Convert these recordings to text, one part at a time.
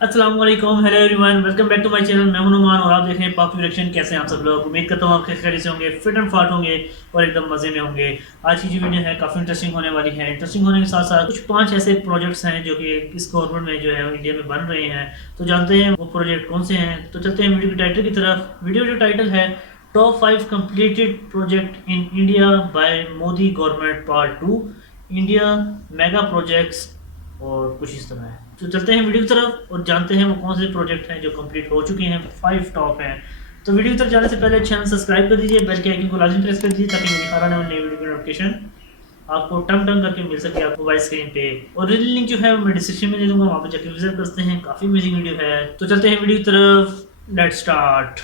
अस्सलाम वालेकुम, hello everyone, welcome back to my channel. मैं हूं नुमान और आप देख रहे हैं पॉप रिएक्शन। कैसे हैं आप सब लोग? उम्मीद करता हूं आप खैरियत से होंगे, फिट एंड फाट होंगे और एकदम मज़े में होंगे। आज की जो वीडियो है काफ़ी इंटरेस्टिंग होने वाली है। इंटरेस्टिंग होने के साथ साथ कुछ 5 ऐसे प्रोजेक्ट्स हैं जो कि इस गवर्नमेंट में जो है इंडिया में बन रहे हैं। तो जानते हैं वो प्रोजेक्ट कौन से हैं। तो चलते हैं वीडियो के टाइटल की तरफ। वीडियो जो टाइटल है top 5 completed project in India by Modi government part 2, India mega projects और कुछ इस तरह है। तो चलते हैं वीडियो की तरफ और जानते हैं वो कौन से प्रोजेक्ट हैं जो कंप्लीट हो चुके हैं। 5 टॉप हैं। तो वीडियो की तरफ जाने से पहले चैनल सब्सक्राइब कर दीजिए, बेल के आइकन को लाजमी प्रेस कर दीजिए ताकि मेरी हर आने वाली नई वीडियो की नोटिफिकेशन आपको टंग टंग करके मिल सके आपको मोबाइल स्क्रीन पे। और रील लिंक जो है वो मैं डिस्क्रिप्शन में दे दूंगा, वहाँ पर जाकर विजिट करते हैं। काफ़ी अमेजिंग वीडियो है। तो चलते हैं वीडियो की तरफ। Let's start.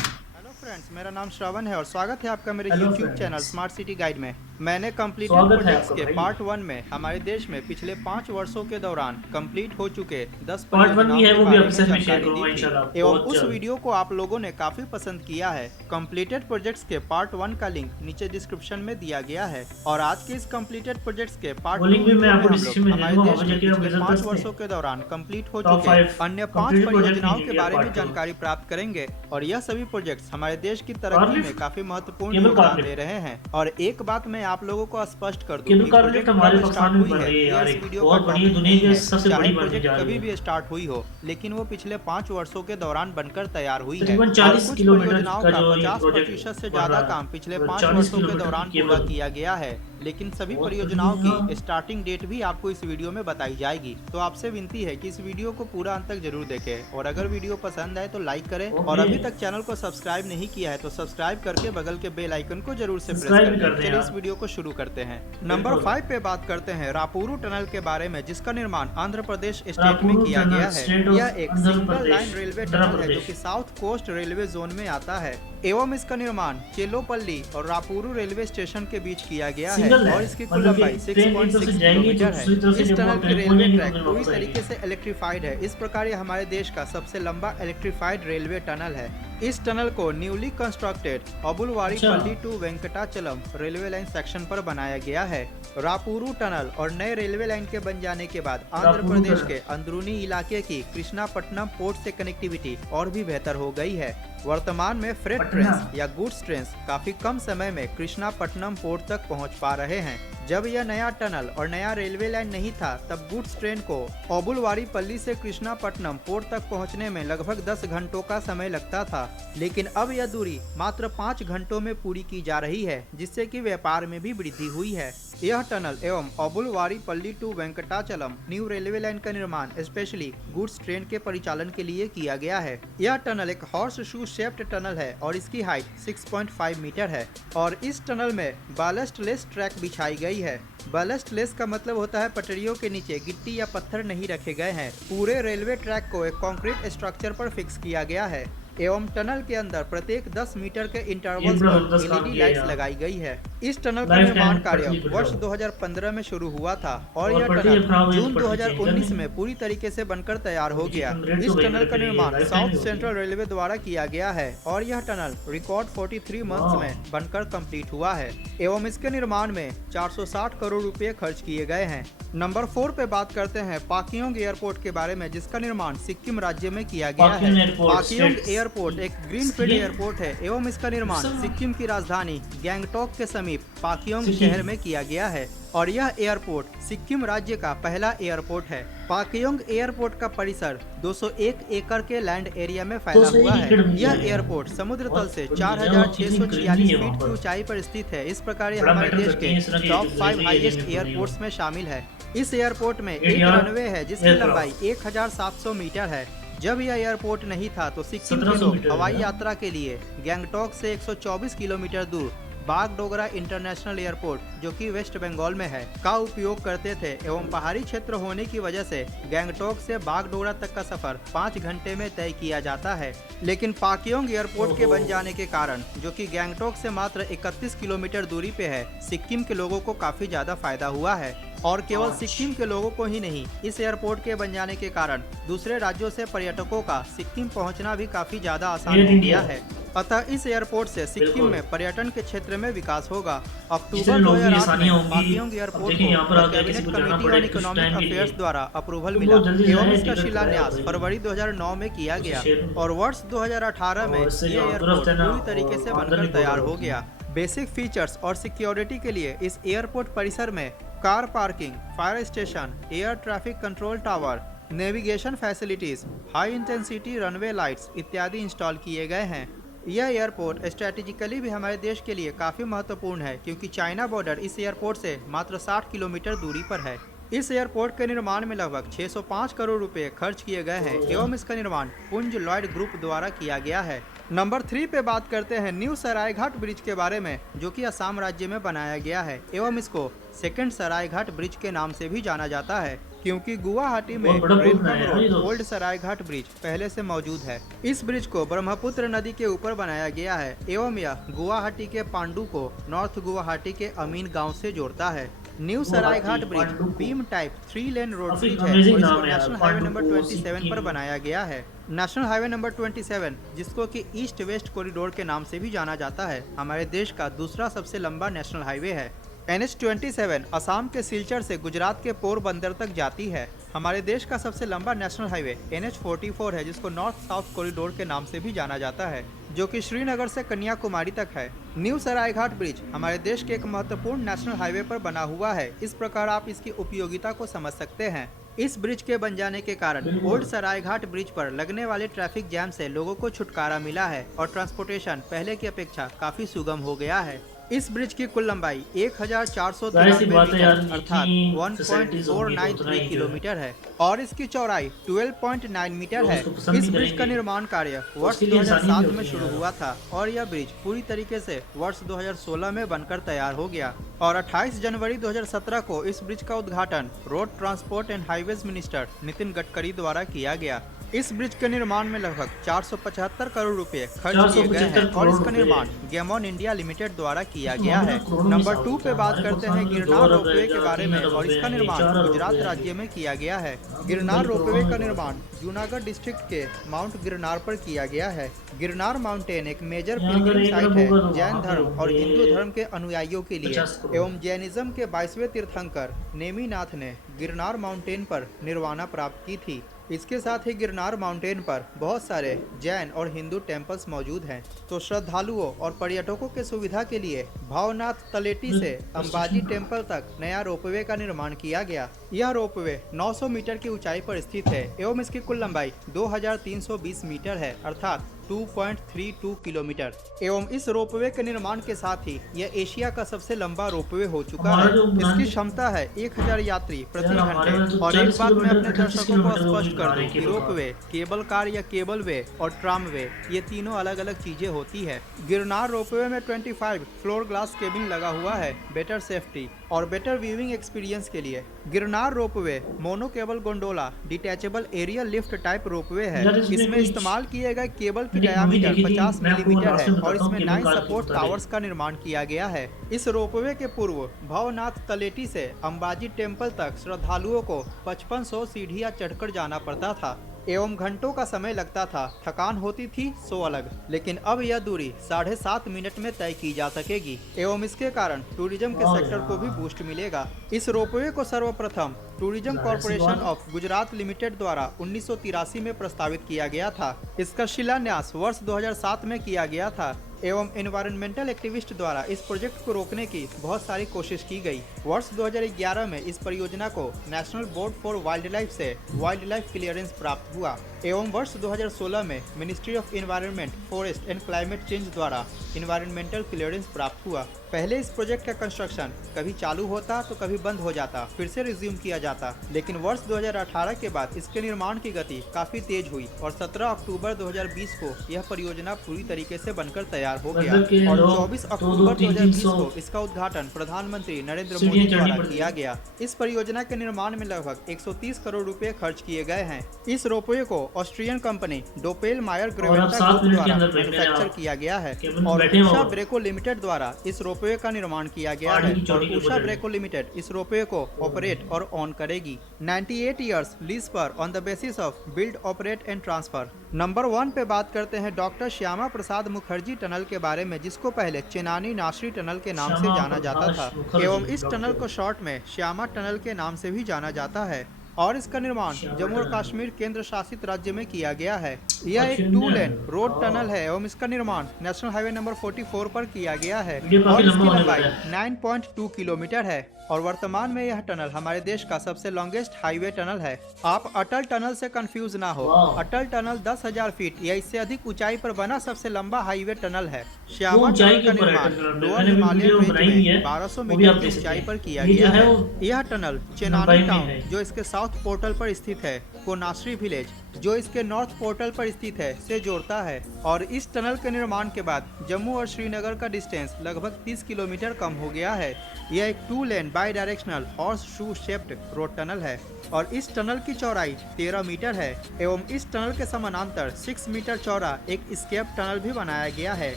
हेलो फ्रेंड्स, मेरा नाम श्रवण है और स्वागत है आपका मेरे hello YouTube channel friends, smart city guide में। मैंने कंप्लीटेड स्वागत है प्रोजेक्ट्स आपका के भाई। पार्ट 1 में हमारे देश में पिछले 5 वर्षों के दौरान कंप्लीट हो चुके 10 पार्ट 1 भी परियोजनाओं है, के वो भी बारे आपके में साथ में शेयर जानकारी दी करूंगा थी इंशाल्लाह एवं बहुत उस जल्द। वीडियो को आप लोगों ने काफ़ी पसंद किया है। कंप्लीटेड प्रोजेक्ट्स के पार्ट 1 का लिंक नीचे डिस्क्रिप्शन में दिया गया है और आज के इस कंप्लीटेड प्रोजेक्ट्स के पार्ट वो 2 लिंक भी मैं वीडियो में आपको हम डिस्क्रिप्शन लोग में दे हमारे दूंगा, वहाँ देश पर में जाके आप पिछले विजिट कर 5 सकते वर्षों हैं। के दौरान कंप्लीट हो टॉप चुके 5 अन्य 5 कंप्लीटेड प्रोजेक्ट इन परियोजनाओं के इंडिया बारे में पार्ट 2। जानकारी प्राप्त करेंगे और यह सभी प्रोजेक्ट्स हमारे देश की तरक्की में कारलिफ्ट, काफी महत्वपूर्ण केबल योगदान दे कारलिफ्ट, रहे हैं। और एक बात मैं आप लोगों को स्पष्ट कर दूं केबल कि कारलिफ्ट प्रोजेक्ट हमारे कब पाकिस्तान स्टार्ट में हुई बन है रही है यह यार, इस एक वीडियो का बहुत बड़ी टॉपिक दुनिया नहीं की है। सबसे चाहे बड़ी बनने प्रोजेक्ट जा रही कभी है। भी स्टार्ट हुई हो, लेकिन वो पिछले 5 वर्षों के दौरान बनकर तैयार हुई है तकरीबन और 40 कुछ किलोमीटर परियोजनाओं का का जो ये 50% प्रोजेक्ट से बन ज्यादा रहा है, काम पिछले तो 5 40 वर्षों के किलोमीटर की दौरान पूरा केबल किया गया है। लेकिन सभी बहुत बड़ी परियोजनाओं है यार। की स्टार्टिंग डेट भी आपको इस वीडियो में बताई जाएगी। तो आपसे विनती है कि इस वीडियो को पूरा अंत तक जरूर देखें और अगर वीडियो पसंद आए तो लाइक करें और ओके, अभी तक चैनल को सब्सक्राइब नहीं किया है तो सब्सक्राइब करके बगल के बेल आइकन को जरूर से प्रेस सब्सक्राइब कर भी दें। कर दें चलिए इस यार। वीडियो को शुरू करते हैं। नंबर बिल्कुल। 5 पे बात करते हैं रापुरू टनल के बारे में, जिसका निर्माण आंध्र प्रदेश स्टेट में रापुरू किया टनल, गया है। स्टेट यह ऑफ एक आंध्र सिंगल प्रदेश, लाइन रेलवे आंध्र टनल है जो प्रदेश। कि साउथ कोस्ट रेलवे जोन में आता है एवं इसका निर्माण चेलोपल्ली और रापुरू रेलवे स्टेशन के बीच किया गया है सिंगल है, और इसकी कुल मतलब कि लंबाई ट्रेन एक तरफ से 6.6 जाएगी तो किलोमीटर है। दूसरी तरफ से इस जब वो टनल की ट्रेन रेलवे पहुंचेगी तो ट्रैक फिर पूरी वापस आएगी। तरीके से इलेक्ट्रीफाइड है। इस प्रकार यह हमारे देश का सबसे लंबा इलेक्ट्रीफाइड रेलवे टनल है। इस टनल को newly constructed Obulavaripalli to Venkatachalam railway line section पर बनाया गया है। रापुरू टनल और नए रेलवे लाइन के बन जाने के बाद आंध्र रापुरू प्रदेश टनल। के अंदरूनी इलाके की कृष्णापट्टनम पोर्ट से कनेक्टिविटी और भी बेहतर हो गई है। वर्तमान में फ्रेट पटना। ट्रेन या गुड्स ट्रेन काफी कम समय में कृष्णापट्टनम पोर्ट तक पहुंच पा रहे हैं। जब यह नया टनल और नया रेलवे लाइन नहीं था तब गुड्स ट्रेन को ओबुलवारीपल्ली से कृष्णापट्टनम पोर्ट तक पहुंचने में लगभग 10 घंटों का समय लगता था, लेकिन अब यह दूरी मात्र 5 घंटों में पूरी की जा रही है, जिससे कि व्यापार में भी वृद्धि हुई है। यह टनल एवं Obulavaripalli to Venkatachalam new railway line का निर्माण स्पेशली गुड्स ट्रेन के परिचालन के लिए किया गया है। यह टनल एक हॉर्स शू शेप्ड टनल है और इसकी हाइट 6.5 मीटर है और इस टनल में बैलेस्ट लेस ट्रैक बिछाई गई है। बैलेस्ट लेस का मतलब होता है पटरियों के नीचे गिट्टी या पत्थर नहीं रखे गए हैं। पूरे रेलवे ट्रैक को एक कंक्रीट स्ट्रक्चर पर फिक्स किया गया है एवं टनल के अंदर प्रत्येक 10 मीटर के इंटरवल्स पर एलईडी लाइट्स लगाई गई है। इस टनल का निर्माण कार्य वर्ष 2015 में शुरू हुआ था और यह टनल जून 2019 में पूरी तरीके से बनकर तैयार हो गया। इस टनल का निर्माण साउथ सेंट्रल रेलवे द्वारा किया गया है और यह टनल रिकॉर्ड 43 मंथ्स में बनकर कंप्लीट हुआ है एवं इसके निर्माण में 460 करोड़ रुपए खर्च किए गए हैं। नंबर 4 पे बात करते हैं पाक्योंग एयरपोर्ट के बारे में, जिसका निर्माण सिक्किम राज्य में किया गया है। पाक्योंग एयरपोर्ट एक ग्रीनफील्ड एयरपोर्ट है एवं इसका निर्माण सिक्किम की राजधानी गैंगटॉक के समीप पाक्योंग शहर में किया गया है और यह एयरपोर्ट सिक्किम राज्य का पहला एयरपोर्ट है। पाक्योंग एयरपोर्ट का परिसर 201 एकड़ के लैंड एरिया में फैला हुआ है। यह एयरपोर्ट समुद्र तल से 4,646 फीट की ऊंचाई पर स्थित है। इस प्रकार यह हमारे देश के टॉप 5 हाईएस्ट एयरपोर्ट्स में शामिल है। इस एयरपोर्ट में एक रनवे है जिसकी लंबाई 1700 मीटर है। जब यह एयरपोर्ट नहीं था तो सिक्किम के लोग हवाई यात्रा के लिए गैंगटॉक से 124 किलोमीटर दूर बागडोगरा इंटरनेशनल एयरपोर्ट, जो कि वेस्ट बंगाल में है, का उपयोग करते थे एवं पहाड़ी क्षेत्र होने की वजह से गैंगटॉक से बागडोगरा तक का सफर 5 घंटे में तय किया जाता है। लेकिन पाक्योंग एयरपोर्ट के बन जाने के कारण, जो कि गैंगटॉक से मात्र 31 किलोमीटर दूरी पे है, सिक्किम के लोगों को काफी ज्यादा फायदा हुआ है और केवल पाँच। सिक्किम के लोगों को ही नहीं, इस एयरपोर्ट के बन जाने के कारण दूसरे राज्यों से पर्यटकों का सिक्किम पहुंचना भी काफी ज्यादा आसान एयर हो इंडिया। गया है। अतः इस एयरपोर्ट से सिक्किम बिल्कुल। में पर्यटन के क्षेत्र में विकास होगा। इससे अक्टूबर लोगों की 2008 आसानियां में होंगी। पाक्योंग अब एयरपोर्ट देखिए यहाँ पर को अगर किसी कैबिनेट को जाना कमेटी पड़े ऑन कुछ इकोनॉमिक टाइम के अफेयर्स लिए, द्वारा अप्रूवल तो मिला वो जल्दी से एवं जाए, इसका टिकट शिलान्यास कराया फरवरी 2009 में किया उसे गया शेयर और वर्ष 2018 में और इससे ये जो एयरपोर्ट है ना, पूरी तरीके से और बनकर आमदनी तैयार बहुत हो होगी। गया। बेसिक फीचर्स और सिक्योरिटी के लिए इस एयरपोर्ट परिसर में car parking, fire station, air traffic control tower, navigation facilities, high intensity runway lights इत्यादि इंस्टॉल किए गए हैं। यह एयरपोर्ट स्ट्रैटेजिकली भी हमारे देश के लिए काफ़ी महत्वपूर्ण है क्योंकि चाइना बॉर्डर इस एयरपोर्ट से मात्र 60 किलोमीटर दूरी पर है। इस एयरपोर्ट के निर्माण में लगभग 605 करोड़ रुपए खर्च किए गए हैं एवं इसका निर्माण पुंज लॉयड ग्रुप द्वारा किया गया है। नंबर 3 पे बात करते हैं न्यू सरायघाट ब्रिज के बारे में, जो कि असम राज्य में बनाया गया है एवं इसको सेकंड सरायघाट ब्रिज के नाम से भी जाना जाता है क्योंकि गुवाहाटी में बहुत बड़ा पुल बनाया है ये तो। ओल्ड सरायघाट ब्रिज पहले से मौजूद है। इस ब्रिज को ब्रह्मपुत्र नदी के ऊपर बनाया गया है एवं यह गुवाहाटी के पांडु को नॉर्थ गुवाहाटी के अमीन गांव से जोड़ता है। न्यू सरायघाट ब्रिज पांडु को। बीम टाइप 3 लेन रोड काफी ब्रिज है और amazing इसको नाम है यार, नेशनल हाईवे पांडु नंबर को, 27 पर सिक्किम। बनाया गया है। नेशनल हाईवे नंबर 27 जिसको कि ईस्ट वेस्ट कॉरिडोर के नाम से भी जाना जाता है, हमारे देश का दूसरा सबसे लंबा नेशनल हाईवे है। NH27 असम के सिलचर से गुजरात के पोरबंदर तक जाती है। हमारे देश का सबसे लंबा नेशनल हाईवे NH44 है जिसको नॉर्थ साउथ कॉरिडोर के नाम से भी जाना जाता है, जो कि श्रीनगर से कन्याकुमारी तक है। न्यू सरायघाट ब्रिज हमारे देश के एक महत्वपूर्ण नेशनल हाईवे पर बना हुआ है। इस प्रकार आप इसकी उपयोगिता को समझ सकते हैं। इस ब्रिज के बन जाने के कारण ओल्ड सरायघाट ब्रिज पर लगने वाले ट्रैफिक जैम से लोगों को छुटकारा मिला है और ट्रांसपोर्टेशन पहले की अपेक्षा काफी सुगम हो गया है। इस ब्रिज की कुल लंबाई 1493 बात है यार, मीटर अर्थात इतनी facilities होंगी तो उतना 1.493 ही किलोमीटर है और इसकी चौड़ाई 12.9 मीटर लोग है। उसको पसंद इस भी ब्रिज का करेंगे। निर्माण कार्य वर्ष उसके लिए इंसानी 2007 भी में होती शुरू है। हुआ था और यह ब्रिज पूरी तरीके से वर्ष 2016 में बनकर तैयार हो गया और 28 जनवरी 2017 को इस ब्रिज का उद्घाटन road transport and highways minister Nitin Gadkari द्वारा किया गया। इस ब्रिज के निर्माण में लगभग 475 करोड़ रुपए खर्च किए गए हैं और इसका निर्माण गेमॉन इंडिया लिमिटेड द्वारा किया गया है। नंबर 2 पे बात करते हैं गिरनार रोपवे के बारे में और इसका निर्माण गुजरात राज्य में किया गया है। गिरनार रोपवे का निर्माण जूनागढ़ डिस्ट्रिक्ट के माउंट गिरनार पर किया गया है। गिरनार माउंटेन एक मेजर पिलग्रिम साइट है जैन धर्म और हिंदू धर्म के अनुयायियों के लिए एवं जैनिज्म के 22वें तीर्थंकर नेमिनाथ ने गिरनार माउंटेन पर निर्वाणा प्राप्त की थी। इसके साथ ही गिरनार माउंटेन पर बहुत सारे जैन और हिंदू टेम्पल्स मौजूद हैं। तो श्रद्धालुओं और पर्यटकों के सुविधा के लिए भावनाथ तलेटी से अंबाजी टेम्पल तक नया रोपवे का निर्माण किया गया। यह रोपवे 900 मीटर की ऊंचाई पर स्थित है एवं इसकी कुल लंबाई 2320 मीटर है अर्थात 2.32 किलोमीटर एवं इस रोपवे के निर्माण के साथ ही यह एशिया का सबसे लंबा रोपवे हो चुका है। इसकी क्षमता है 1000 यात्री प्रति घंटे। और एक बात मैं अपने दर्शकों को स्पष्ट कर दूं कि रोपवे, केबल कार या केबल वे और ट्रामवे ये तीनों अलग अलग चीजें होती है। गिरनार रोपवे में 25 फ्लोर ग्लास केबिन लगा हुआ है बेटर सेफ्टी और बेटर व्यूइंग एक्सपीरियंस के लिए। Girnar ropeway mono cable gondola detachable aerial lift type ropeway है। इसमें इस्तेमाल किए गए केबल की डायामीटर 50 मिलीमीटर है और इसमें 9 सपोर्ट टावर्स का निर्माण किया गया है। इस रोपवे के पूर्व भवनाथ तलेटी से अंबाजी टेम्पल तक श्रद्धालुओं को 5500 सीढ़ियां चढ़कर जाना पड़ता था एवं घंटों का समय लगता था। थकान होती थी सो अलग, लेकिन अब यह दूरी 7.5 मिनट में तय की जा सकेगी एवं इसके कारण टूरिज्म के सेक्टर को भी बूस्ट मिलेगा। इस रोपवे को सर्वप्रथम tourism corporation of Gujarat limited द्वारा 1983 में प्रस्तावित किया गया था। इसका शिलान्यास वर्ष 2007 में किया गया था एवं एनवायरमेंटल एक्टिविस्ट द्वारा इस प्रोजेक्ट को रोकने की बहुत सारी कोशिश की गई। वर्ष 2011 में इस परियोजना को national board for wild life से वाइल्ड लाइफ क्लियरेंस प्राप्त हुआ एवं वर्ष 2016 में ministry of environment, forest and climate change द्वारा एनवायरमेंटल क्लियरेंस प्राप्त हुआ। पहले इस प्रोजेक्ट का कंस्ट्रक्शन कभी चालू होता तो कभी बंद हो जाता, फिर से रिज्यूम किया जाता, लेकिन वर्ष 2018 के बाद इसके निर्माण की गति काफी तेज हुई और 17 अक्टूबर 2020 को यह परियोजना पूरी तरीके से बनकर तैयार हो गया और 24 अक्टूबर 2020 को इसका उद्घाटन प्रधानमंत्री नरेंद्र मोदी मोदी चढ़नी द्वारा पड़ती किया है। गया। इस परियोजना के निर्माण में लगभग 130 करोड़ रुपए खर्च किए गए हैं। इस रोपवे को ऑस्ट्रियन कंपनी डोपेल मायर और अब ग्रेवेटा 7 ग्रुप मिनट के द्वारा अंदर भाई मैंने मैन्युफैक्चर आप किया गया है केबल में और बैठे हो उषा ब्रेको लिमिटेड द्वारा इस रोपवे का निर्माण किया गया पहाड़ी है की और चोटी के उषा ऊपर ब्रेको लिमिटेड इस रोपवे को ऑपरेट और ऑन करेगी। 98 ईयर्स लीज पर on the basis of build operate and transfer. Number 1 पे बात करते हैं डॉक्टर श्यामा प्रसाद मुखर्जी टनल के बारे में, जिसको पहले चेनानी नासरी टनल के नाम से श्यामा जाना जाता प्रकाश था मुखर्जी एवं इस डॉक्टर। टनल को शॉर्ट में श्यामा टनल के नाम से भी जाना जाता है और इसका निर्माण श्यामा जम्मू और टनल। कश्मीर केंद्र शासित राज्य में किया गया है। यह एक अच्छा, 2 लेन रोड हाँ। टनल है एवं इसका निर्माण नेशनल हाईवे नंबर 44 पर किया गया है वीडियो काफी और इसकी लंबा होने लंबाई वाला है। 9.2 किलोमीटर है और वर्तमान में यह टनल हमारे देश का सबसे लॉन्गेस्ट हाईवे टनल है। आप अटल टनल से कंफ्यूज ना हो। वाह। अटल टनल 10,000 फीट या इससे अधिक ऊंचाई पर बना सबसे लंबा हाईवे टनल है। वो श्यामा ऊंचाई टनल के का ऊपर है निर्माण टनल पे। लोअर मैंने भी हिमालयन वीडियो रेंज बनाई हुई है, में 1200 वो भी आप मीटर की देख सकते ऊंचाई हैं। पर किया ये जो गया है है। वो यह टनल लंबाई चेनानी में टाउन है। जो इसके साउथ पोर्टल पर स्थित है को नासरी विलेज जो इसके नॉर्थ पोर्टल पर स्थित है से जोड़ता है और इस टनल के निर्माण के बाद जम्मू और श्रीनगर का डिस्टेंस लगभग 30 किलोमीटर कम हो गया है। यह एक 2 lane bidirectional horseshoe shaped road tunnel है और इस टनल की चौड़ाई 13 मीटर है एवं इस टनल के समानांतर 6 मीटर चौड़ा एक स्केप टनल भी बनाया गया है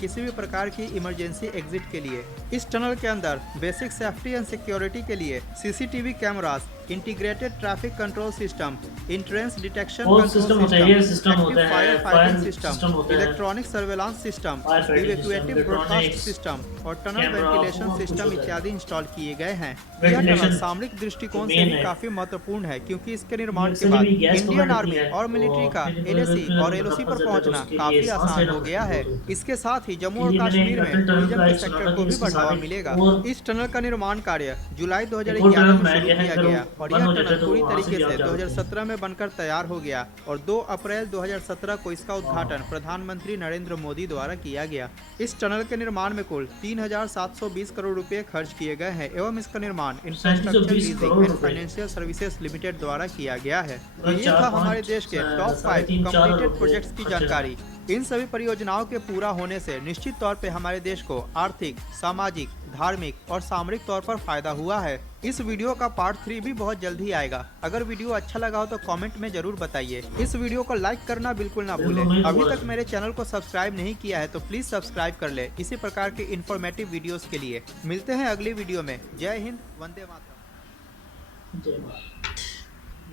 किसी भी प्रकार की इमरजेंसी एग्जिट के लिए। इस टनल के अंदर बेसिक सेफ्टी एंड सिक्योरिटी के लिए CCTV cameras, integrated traffic control system, intrusion detection और कंट्रोल सिस्टम होता है, ये सिस्टम होता है, fire fire fighting system system, होता है, electronic surveillance system, fire fighting evacuative system, broadcast electronics, system और टनल कैमरा, वेंटिलेशन बहुत कुछ सिस्टम होता है। इत्यादि इंस्टॉल किए गए हैं। यह वेंटिलेशन टनल सामरिक दृष्टिकोण से मेन भी है। काफी महत्वपूर्ण है क्योंकि इसके निर्माण के इससे बाद भी गैस इंडियन कवर आर्मी रहती है, और मिलिट्री और का फिर एलएसी फिर और फिर एलओसी पर फंस जाता है, पहुंचना तो उसके काफी लिए सांस आसान लेना हो गया है। होता है। इसके साथ ही जम्मू और ये मैंने कश्मीर में अटल टनल टूरिज्म का के एक सुना सेक्टर था को कि भी इसके बढ़ावा साथ एक मिलेगा। और इस टनल का निर्माण कार्य जुलाई एक और 2011 टनल में बनाया शुरू गया है, किया अगर वो गया और बंद यह हो जाता टनल है तो पूरी वहाँ से तरीके भी आप से जा सकते हैं। 2017 में बनकर तैयार हो गया और 2 अप्रैल 2017 को इसका उद्घाटन प्रधानमंत्री नरेंद्र मोदी द्वारा किया गया। इस टनल के निर्माण में कुल 3,720 करोड़ रुपए खर्च किए गए हैं एवं इसका निर्माण इंफ्रास्ट्रक्चर 3720 लीजिंग करोड़ एंड रुपए। फाइनेंशियल सर्विसेज लिमिटेड द्वारा किया गया है। तो और ये चार था पाँच, हमारे देश के टॉप 5 3.5 कंप्लीटेड रुपए प्रोजेक्ट्स की खर्च है। जानकारी। इन सभी परियोजनाओं के पूरा होने से निश्चित तौर पे हमारे देश को आर्थिक, सामाजिक, धार्मिक और सामरिक तौर पर फायदा हुआ है। इस वीडियो का पार्ट 3 भी बहुत जल्द ही आएगा। अगर वीडियो अच्छा लगा हो तो कमेंट में जरूर बताइए। इस वीडियो को लाइक करना बिल्कुल ना भूलें। अभी तक मेरे चैनल को सब्सक्राइब नहीं किया है तो प्लीज सब्सक्राइब कर ले इसी प्रकार के इन्फॉर्मेटिव वीडियोस के लिए। मिलते हैं अगली वीडियो में। जय हिंद, वंदे मातरम। जय माता।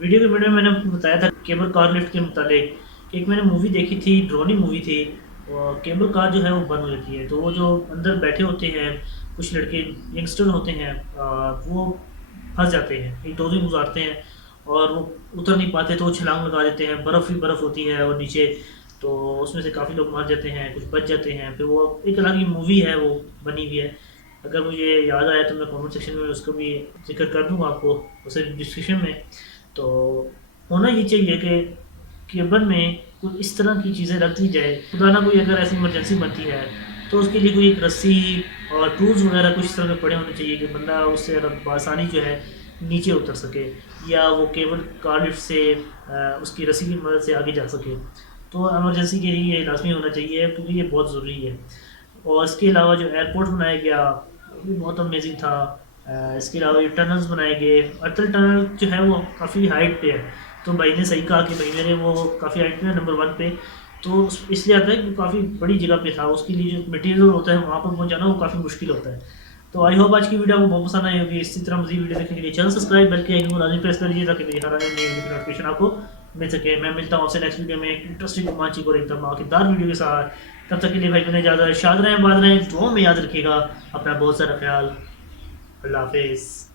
वीडियो के वीडियो में मैंने बताया था केबल कार लिफ्ट के मुताबिक। एक मैंने मूवी देखी थी, ड्रोनी मूवी थी। और केबल कार जो है वो बंद हो जाती है तो वो जो अंदर बैठे होते हैं कुछ लड़के यंगस्टर होते हैं वो फंस जाते हैं, एक 2 दिन गुजारते हैं और वो उतर नहीं पाते तो वो छलांग लगा देते हैं। बर्फ़ ही बर्फ़ होती है और नीचे तो उसमें से काफ़ी लोग मर जाते हैं, कुछ बच जाते हैं। फिर वो एक अलग ही मूवी है, वो बनी हुई है। अगर मुझे याद आया तो मैं कमेंट सेक्शन में उसको भी जिक्र कर दूँगा आपको, उसे डिस्क्रिप्शन में। तो होना ये चाहिए कि केबल में कुछ इस तरह की चीज़ें रख दी जाए, खुदा ना कोई अगर ऐसी इमरजेंसी बनती है तो उसके लिए कोई एक रस्सी और टूल्स वगैरह कुछ इस तरह के पड़े होने चाहिए कि बंदा उससे आसानी जो है नीचे उतर सके या वो केबल कार लिफ्ट से उसकी रस्सी की मदद से आगे जा सके। तो इमरजेंसी के लिए ये लाजमी होना चाहिए क्योंकि ये बहुत ज़रूरी है। और इसके अलावा जो एयरपोर्ट बनाया गया वो भी बहुत अमेजिंग था। इसके अलावा ये टनल्स बनाए गए। अटल टनल जो है वो काफ़ी हाइट पे है, तो भाई ने सही कहा कि भाई मेरे वो काफ़ी हाइट पे है, नंबर 1 पे। तो इसलिए आता है कि काफ़ी बड़ी जगह पे था, उसके लिए जो मटेरियल होता है वहाँ पर पहुँचाना वो काफ़ी मुश्किल होता है। तो आई होप आज की वीडियो आपको बहुत पसंद आई होगी। इसी तरह मज़ीद वीडियो देखने के लिए चैनल सब्सक्राइब बेल के आइकन को लाजमी प्रेस कर लीजिए ताकि मेरी हर आने वाली वीडियो की नोटिफिकेशन आपको मिल सके। मैं मिलता हूँ आपसे नेक्स्ट वीडियो में एक इंटरेस्टिंग, रोमांचक और एकदम धमाकेदार वीडियो के साथ। तब तक के लिए भाई मैंने ज़्यादा शाद रहें, बाद रहें, दुआ में याद रखिएगा। अपना बहुत सारा ख्याल। अल्लाह हाफिज़।